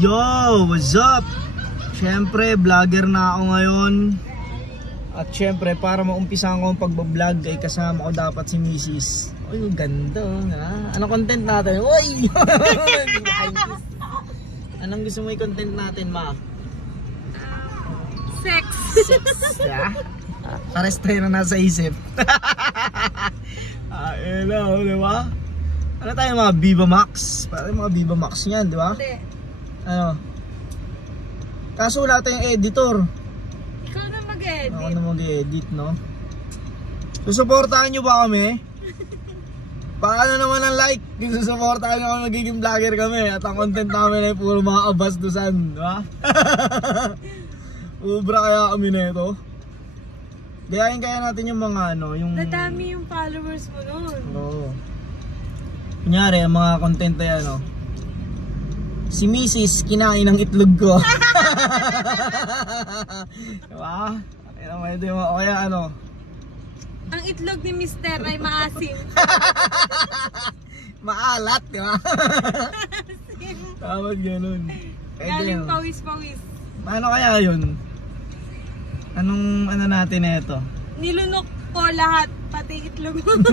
Yo, what's up? Siyempre, vlogger na ako ngayon. At siyempre, para maumpisa ko ang pagbablog ay kasama ko dapat si Mrs. Uy, ganda nga. Anong content natin? Uy! Anong gusto mo i-content natin, ma? Sex. Sex, ha? Pares tayo na nasa isip. Hello, di ba? Ano tayo, mga Viva Max? Parang mga Viva Max yan, di ba? Hindi. Ano? Kaso wala tayong editor. Ikaw na mag-edit. Ako na mag-edit, no? Susuportahan nyo ba kami? Paano naman ang like? Kung susuportahan nyo kami, magiging vlogger kami. At ang content namin ay puro mga kabastusan, di ba? Ubra kaya kami na ito. Gayahin kaya natin yung mga ano, yung... Nadami yung followers mo nun. Oo. Kunyari, ang mga content na yan, no? Si Mrs. kinain ng itlog ko. Diba? O kaya ano? Ang itlog ni Mr. ay maasim. Maalat, diba? Tawag ganun. Galing pawis-pawis. Paano kaya yun? Anong ano natin na ito? Nilunok ko lahat, pati itlog mo.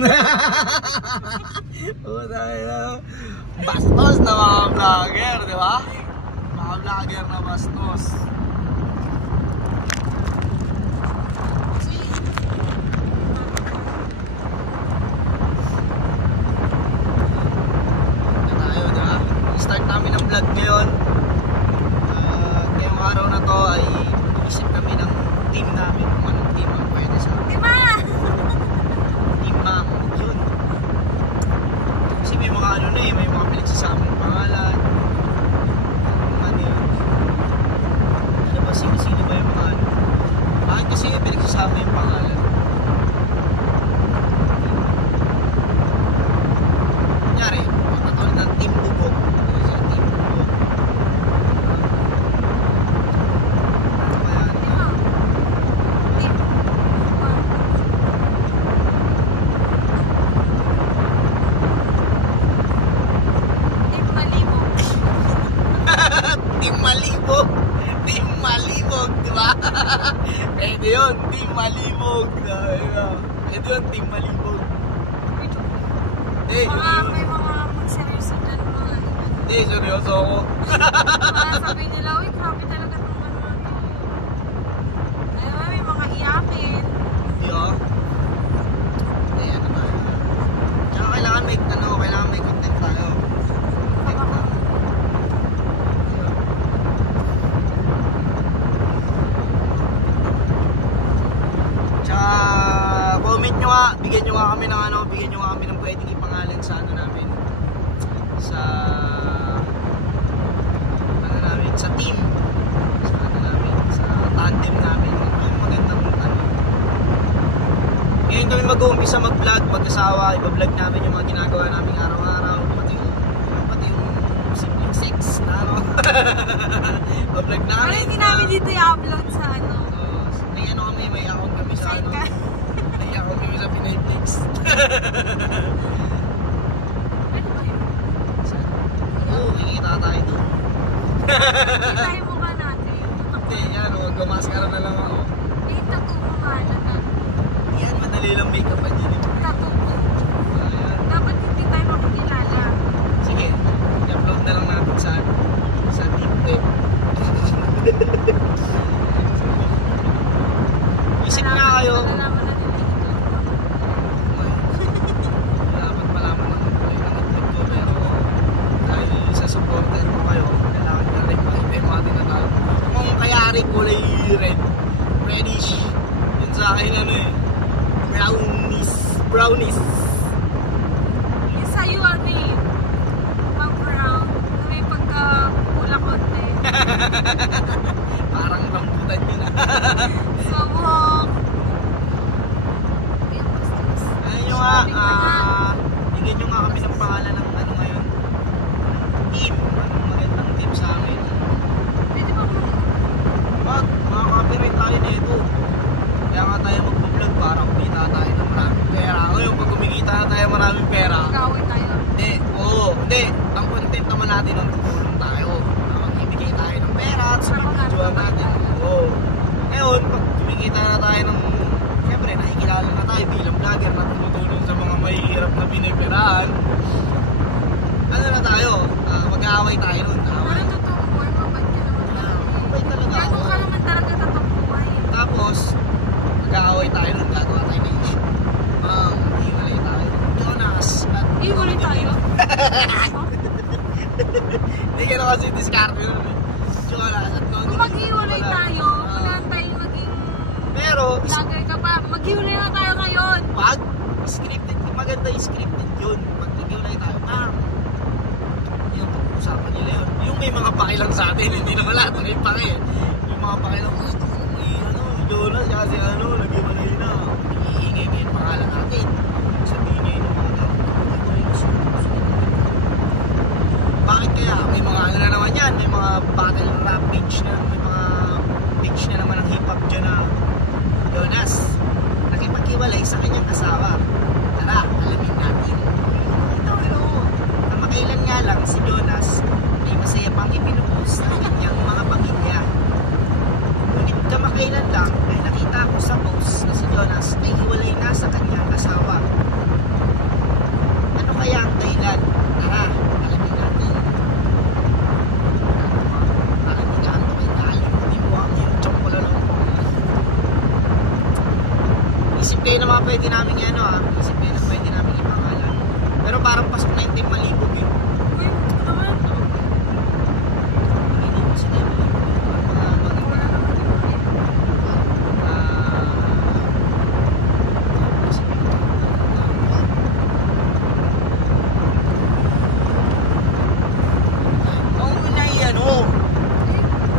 Bastos na mga vlogger, di ba? Mga vlogger na bastos. Ito tayo, di ba? Start namin ang vlog ngayon. Ngayong araw na to ay mag-iisip kami ng team namin. Kung anong team ang pwede sa amin. Diba? Team Ma'am, yun. Kasi may mga ano na eh, may mga pinagsasamang pangalan. Ano yun? Ano ba, sino ba yung mga ano? Bakit kasi pinagsasama yung pangalan? Kunyari, magkatawin ng Team Bubog. Team Bubog. Team Malibog. Team Malibog, di ba? Pwede yun, Team Malibog. Pwede yun, Team Malibog. May mga magseryoso dyan mga Hindi, seryoso ako. Kaya sabi nila, uy, grabe talaga itong ano na to. Ayun, may mga iyakin. Hindi ah. Hindi, ano ba? Tsaka kailangan may content tayo. Tsaka comment nyo nga, bigyan nyo nga kami ng pwedeng ipangalan sa ano namin. Sa sa team. Sa ano namin, sa tandem namin. Yung magandang ano. Ngayon kami mag-uumpisa mag-vlog, mag-asawa, iba-vlog namin yung mga ginagawa namin araw-araw, pati yung simpleng sex na ano. Iba-vlog namin. Parang hindi namin dito i-upload sa ano. May ano kami, may account kami sa ano. Side ka. May account kami sa Pinayflix. Ano ba yun? Oo, kikita tayo doon. Kita yung mukha natin. Hindi, yan, magkamaskara na lang ako. May tattoo mo nga na. Yan, madali lang make-up pa din. Tattoo mo. Dapat hindi tayo makakilala. Sige, i-upload na lang natin sa TikTok. Isip nga kayo. Nalalaman na nila ito. Dapat malaman naman kayo ng TikTok ko, pero dahil sa supported ko kayo, kailangan nyo rin makita yung mga tinatawag. Kung kayari kulay red, reddish, yun sa akin ano eh, brownies. Yung sa'yo ano eh, pang brown, na may pagka-pula konti. Parang rambutan yun ah. Sobok. Ayun nyo nga, bigyan nyo nga kami ng pangalan ng ano ngayon. Team, anong magandang team sa amin. Pwede ba mo? Wag, makaka-copyright tayo nito. Kaya nga tayo mag-vlog para kumita tayo ng maraming pera. Ngayon, pag kumikita na tayo maraming pera, Mag-away tayo. hindi, ang content naman natin ang tutulong tayo. Mag-ibig Tapos pinag-videoan natin. Oo. Ngayon, pag kumikita na tayo ng, siyempre, nakikilala na tayo bilang vlogger na tumutulong sa mga mahihirap na binibirahan. Ano na tayo? Mag-aaway tayo nun. Aaway. Pero totoo boy, mabait ka naman talaga. Mabait talaga ako. Gano'n ka naman talaga sa buhay. Tapos, mag-aaway tayo nun. Gagawa tayo ng issue. Hiwalay tayo. Jonas. Iwalay tayo? Hindi ka na kasi discarte nun eh. Jonas at Noni. Kung mag-iwalay tayo, wala tayong maging Pero, vlogger ka pa. Mag-iwalay na tayo ngayon. pag scripted, maganda yung scripted yun. Pag hiwalay tayo, yung pag-usapan nila yun. Yung may mga pakilang sa atin, hindi naman lahat may paki eh. Yung mga pakilang, Jonas, kasi nag-iwalay na. Iingay mo yung pangalan natin. Sabihin niya yung mga tao. Bakit kaya? May mga ano na naman yan. May mga battle rap page na, may mga page na naman ng hip-hop dyan na Jonas, nakipaghiwalay sa kanyang asawa. Tara, alamin natin. Ito, na makailan nga lang si Jonas ay masaya pang ipinupos ng kanyang mga pamilya. Ngunit kamakailan lang ay nakita ko sa post na si Jonas ay hiwalay na sa kanyang asawa. Ano kaya ang dahilan? Tara, alamin natin. Parang hindi na ako may nakalimutin mo ang yung chok ko lang ako. Isip kayo na mga pwede namin isip kayo na pwede namin ipangalan. Pero parang pasok na yung team malibog eh. Uy, naman. Hindi mo sila yung malibog. Wala naman yun.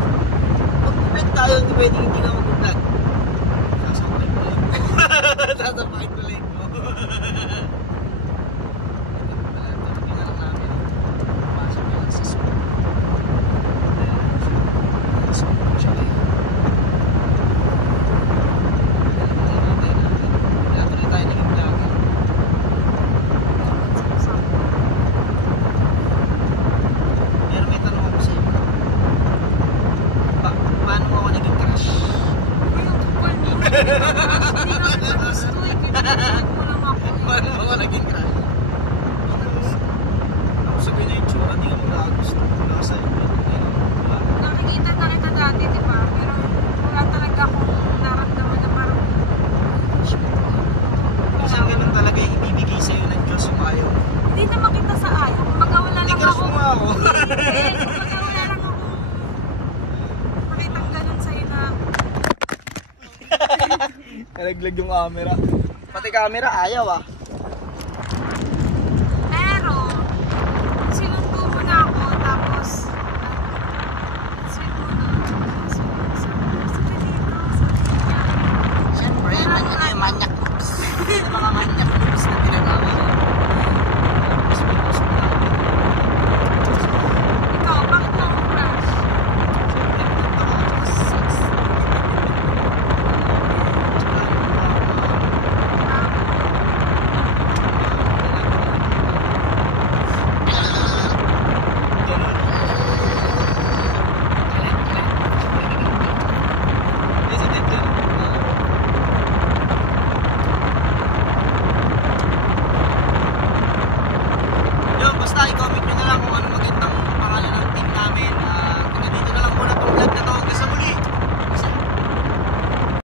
Mag-vlog tayo, hindi pwedeng hindi na mag-vlog. Sasampain ko lang. Sasampain ko lang. Tingnan namin. Pasok ko lang sa school. School siya eh. Kaya tuloy tayo naging vlogger. Pero may tanong ako sa iyo. Paano mo ako naging crush? Uy, ang kapal mo. Hindi na kita gusto eh. Kinagulat mo lang ako eh. Paano mo ako naging crush? Ako sabihin na yung tsura, hindi ka magkakagusto. Wala ka sa'yo. Nakikita na kita dati, di ba? Pero wala talaga akong naramdaman na parang Kasi ganun talaga yung ibibigay sa'yo ng Diyos yung ayaw. hindi naman kita sa ayaw. Kumbaga wala Hindi lang crush ako. mo nga ako. Hindi, kumbaga wala lang ako. Makitang ganun sa'yo na Nalaglag yung camera. Pati camera ayaw ah.